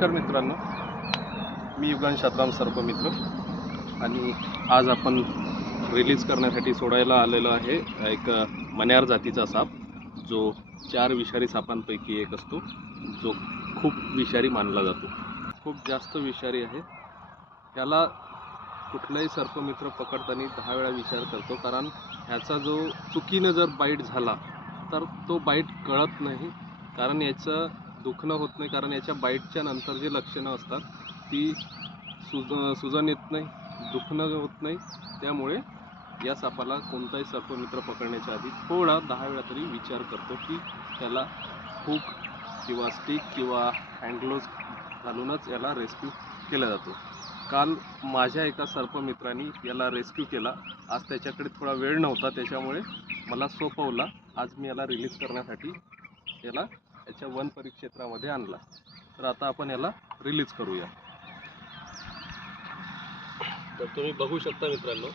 नमस्कार मित्रांनो, मी युगान शातराम सर्पमित्र आणि आज आपण रिलीज करण्यासाठी सोडायला आलेलो आहे एक मण्यार जातीचा साप, जो 4 विषारी सापांपैकी एक असतो, जो खूप विषारी मानला जातो. खूप जास्त विषारी आहे. त्याला कुठलाही सर्पमित्र पकडताना 10 वेळा विचार करतो, कारण ह्याचा जो चुकीनं जर बाईट झाला तर तो बाईट कळत नाही, कारण याचं दुखणं होत नाही, कारण याच्या बाईटच्या नंतर जे लक्षणं असतात ती सुजन येत नाही, दुखणं होत नाही. त्यामुळे या सापाला कोणताही सर्पमित्र पकडण्याच्या आधी थोडा 10 वेळा तरी विचार करतो की त्याला हुक किंवा स्टिक किंवा हँडग्लोव्ज घालूनच याला रेस्क्यू केला जातो. काल माझ्या एका सर्पमित्रांनी याला रेस्क्यू केला. आज त्याच्याकडे थोडा वेळ नव्हता, त्याच्यामुळे मला सोपवला. आज मी याला रिलीज करण्यासाठी याला याच्या वन परिक्षेत्रामध्ये आणला. तर आता आपण याला रिलीज करूया. तर तुम्ही बघू शकता मित्रांनो,